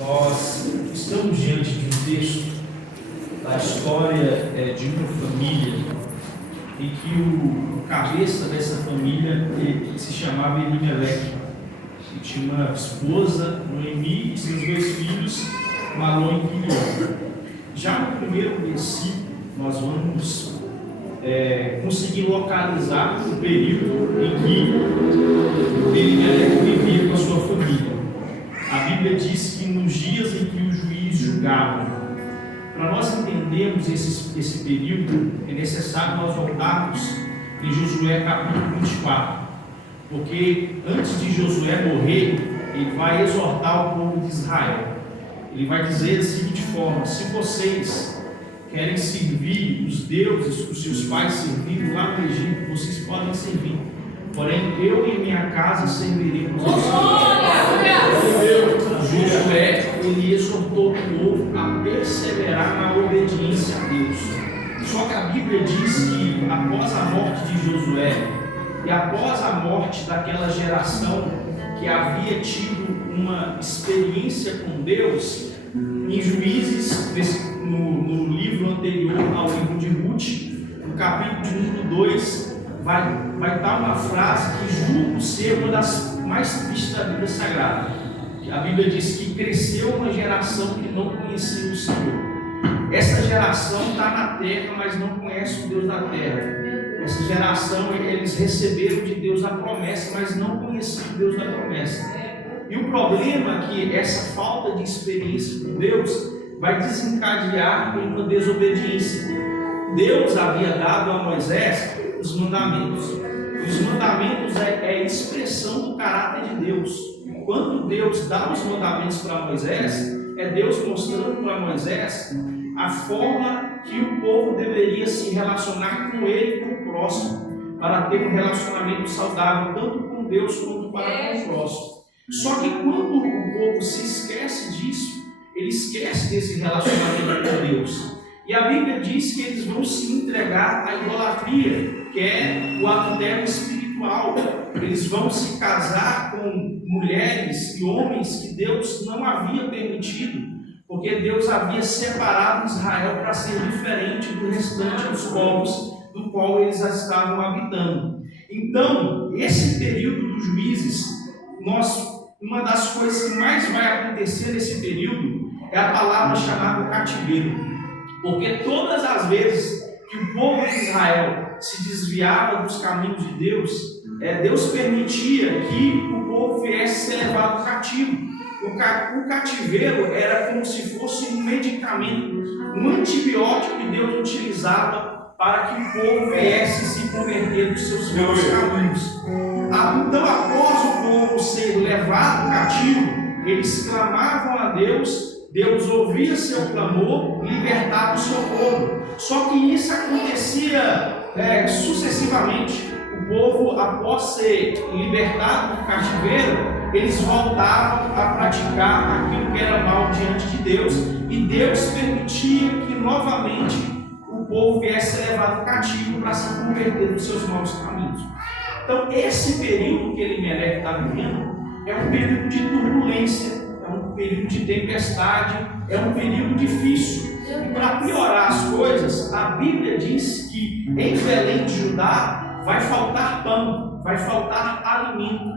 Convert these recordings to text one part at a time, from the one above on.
Nós estamos diante de um texto da história de uma família em que o cabeça dessa família ele se chamava Elimeleque. Ele tinha uma esposa, Noemi, e seus dois filhos, Malom e Quilion. Já no primeiro versículo, nós vamos conseguir localizar o período em que Elimeleque vivia com a sua família. A Bíblia diz que nos dias em que o juiz julgava. Para nós entendermos esse período, é necessário nós voltarmos em Josué capítulo 24. Porque antes de Josué morrer, ele vai exortar o povo de Israel. Ele vai dizer da seguinte forma: se vocês querem servir os deuses que os seus pais serviram lá no Egito, vocês podem servir. Porém, eu e minha casa serviremos ao Senhor. Josué, ele exortou o povo a perseverar na obediência a Deus. Só que a Bíblia diz que após a morte de Josué e após a morte daquela geração que havia tido uma experiência com Deus, em Juízes, no livro anterior ao livro de Ruth, no capítulo de número 2, vai estar uma frase que julgo ser uma das mais tristes da Bíblia Sagrada. A Bíblia diz que cresceu uma geração que não conhecia o Senhor. Essa geração está na terra, mas não conhece o Deus da terra. Essa geração, eles receberam de Deus a promessa, mas não conheciam o Deus da promessa. E o problema é que essa falta de experiência com Deus vai desencadear em uma desobediência. Deus havia dado a Moisés os mandamentos. Os mandamentos é a expressão do caráter de Deus. Quando Deus dá os mandamentos para Moisés, é Deus mostrando para Moisés a forma que o povo deveria se relacionar com ele e com o próximo, para ter um relacionamento saudável, tanto com Deus quanto para com o próximo. Só que quando o povo se esquece disso, ele esquece desse relacionamento com Deus. E a Bíblia diz que eles vão se entregar à idolatria, que é o adultério espiritual. Eles vão se casar com mulheres e homens que Deus não havia permitido, porque Deus havia separado Israel para ser diferente do restante dos povos do qual eles estavam habitando. Então, esse período dos juízes, uma das coisas que mais vai acontecer nesse período é a palavra chamada cativeiro. Porque todas as vezes que o povo de Israel se desviava dos caminhos de Deus, Deus permitia que o povo viesse ser levado cativo. O cativeiro era como se fosse um medicamento, um antibiótico que Deus utilizava para que o povo viesse se converter dos seus maus caminhos. Então, após o povo ser levado cativo, eles clamavam a Deus. Deus ouvia seu clamor e libertava o seu povo. Só que isso acontecia sucessivamente. O povo, após ser libertado do cativeiro, eles voltavam a praticar aquilo que era mal diante de Deus. E Deus permitia que novamente o povo viesse ser levado cativo para se converter dos seus maus caminhos. Então, esse período que Elimeleque está vivendo é um período de turbulência, é um período de tempestade, é um período difícil. E para piorar as coisas, a Bíblia diz que em Belém de Judá vai faltar pão, vai faltar alimento.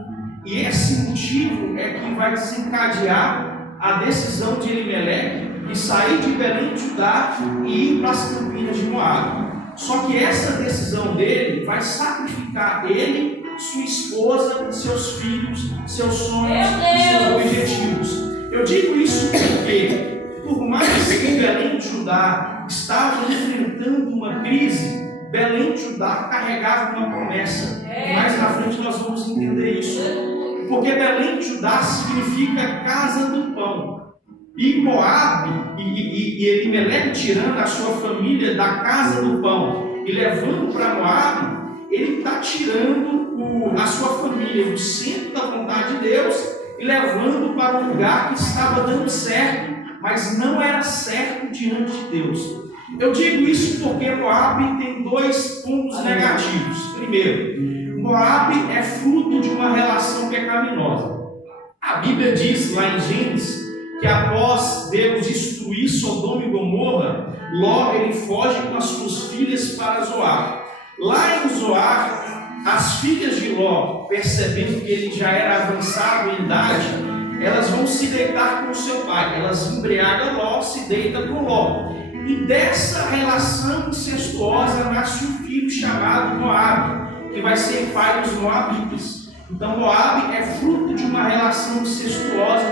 E esse motivo é que vai desencadear a decisão de Elimeleque de sair de Belém de Judá e ir para as campinas de Moabe. Só que essa decisão dele vai sacrificar ele, sua esposa, seus filhos, seus sonhos e seus objetivos. Eu digo isso porque, por mais que Belém de Judá estava enfrentando uma crise, Belém de Judá carregava uma promessa. Mais na frente nós vamos entender isso. Porque Belém de Judá significa casa do pão. E Moabe e Elimeleque tirando a sua família da casa do pão e levando para Moabe, ele está tirando a sua família do centro da vontade de Deus e levando para um lugar que estava dando certo, mas não era certo diante de Deus. Eu digo isso porque Moabe tem dois pontos negativos. Primeiro, Moabe é fruto de uma relação pecaminosa. A Bíblia diz lá em Gênesis que após Sodoma e Gomorra, Ló ele foge com as suas filhas para Zoar. Lá em Zoar, as filhas de Ló, percebendo que ele já era avançado em idade, elas vão se deitar com o seu pai. Elas embriagam Ló, se deitam com Ló. E dessa relação incestuosa nasce um filho chamado Moabe, que vai ser pai dos Moabitas. Então Moabe é fruto de uma relação incestuosa,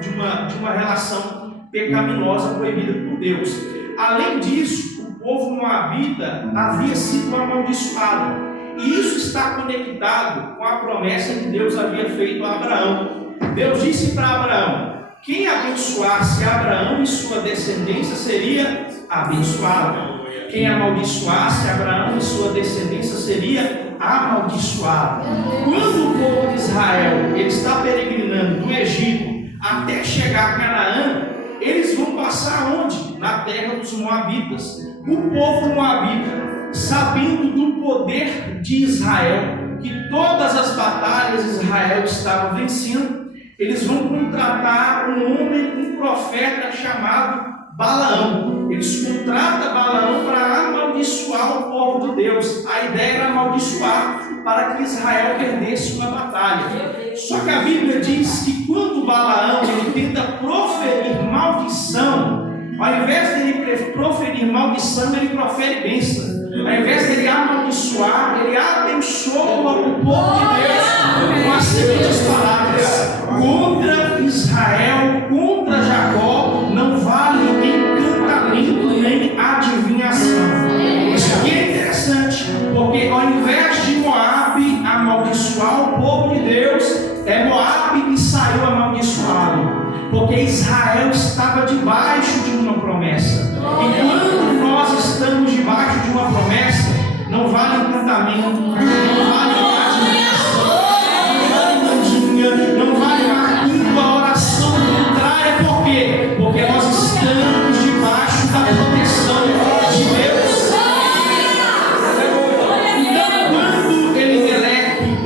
de uma relação pecaminosa proibida por Deus. Além disso, o povo moabita havia sido amaldiçoado. E isso está conectado com a promessa que Deus havia feito a Abraão. Deus disse para Abraão: quem abençoasse Abraão e sua descendência seria abençoado. Quem amaldiçoasse Abraão e sua descendência seria amaldiçoado. Quando o povo de Israel ele está peregrinando do Egito até chegar a Canaã, eles vão passar onde? Na terra dos Moabitas. O povo moabita, sabendo do poder de Israel, que todas as batalhas Israel estava vencendo, eles vão contratar um profeta chamado Balaão. Eles contratam Balaão para amaldiçoar o povo de Deus. A ideia era amaldiçoar para que Israel perdesse uma batalha. Só que a Bíblia diz que quando Balaão ele tenta proferir maldição, ao invés de ele proferir maldição, ele profere bênção. Ao invés de ele amaldiçoar, ele abençoa o povo de Deus com as seguintes palavras: contra Israel, contra Jacó, não vale encantamento nem adivinhação. Isso aqui é interessante, porque ao invés de Moabe amaldiçoar o povo de Deus, é Moabe que saiu amaldiçoado. Porque Israel estava debaixo de uma promessa. E quando nós estamos debaixo de uma promessa, não vale encantamento, não vale adivinhação, não vale mandinha, não vale macumba, oração contrária. Por quê? Porque nós estamos debaixo da proteção de Deus. Então, quando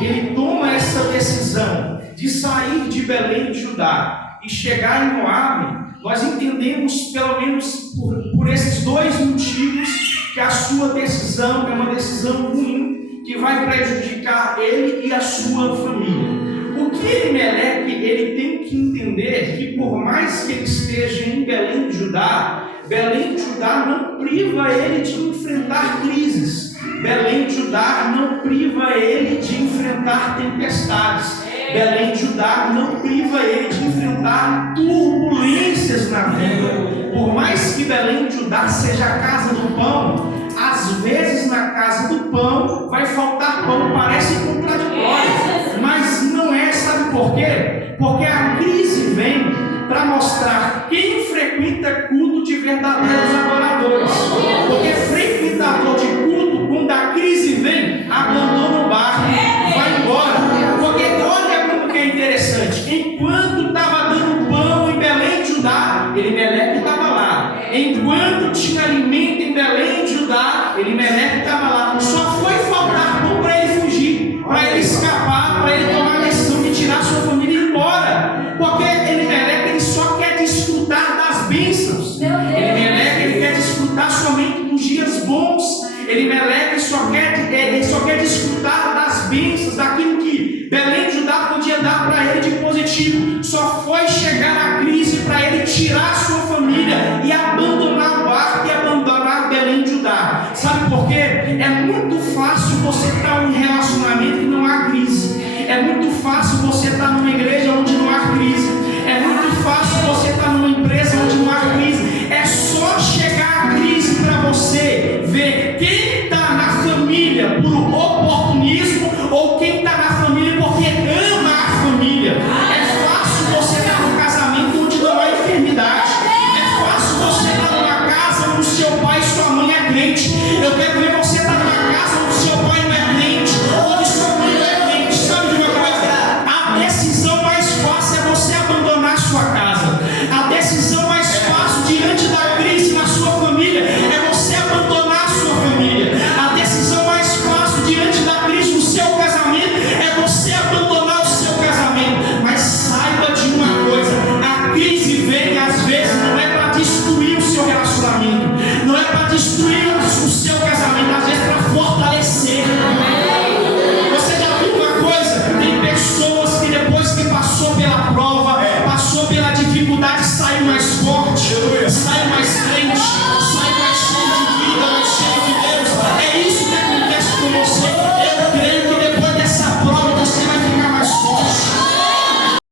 ele toma essa decisão de sair de Belém de Judá e chegar em Moabe, nós entendemos, pelo menos por esses dois motivos, que a sua decisão é uma decisão ruim, que vai prejudicar ele e a sua família. O que Elimeleque ele tem que entender que por mais que ele esteja em Belém de Judá não priva ele de enfrentar crises. Belém de Judá não priva ele de enfrentar tempestades. Belém de Judá não priva ele de enfrentar turbulências na vida. Por mais que Belém de Judá seja a casa do pão, às vezes na casa do pão vai faltar pão, parece contraditório, mas não é, sabe por quê? Porque a crise vem para mostrar quem frequenta culto de verdadeiros adoradores. Porque frequentador de culto, quando a crise vem, abandona o barco, vai embora. Porque olha como que é interessante, enquanto estava dando pão em Belém de Judá, Elimeleque estava lá. Enquanto tinha alimento em Belém de Judá, Elimeleque estava lá. Só foi faltar pão para ele fugir, para ele escapar, para ele tomar a decisão de tirar sua família e ir embora. Porque Elimeleque ele só quer desfrutar das bênçãos. Elimeleque ele quer desfrutar somente dos dias bons. Elimeleque só quer desfrutar das bênçãos, daquilo que Belém de Judá podia dar para ele de positivo. Só foi chegar a crise para ele tirar sua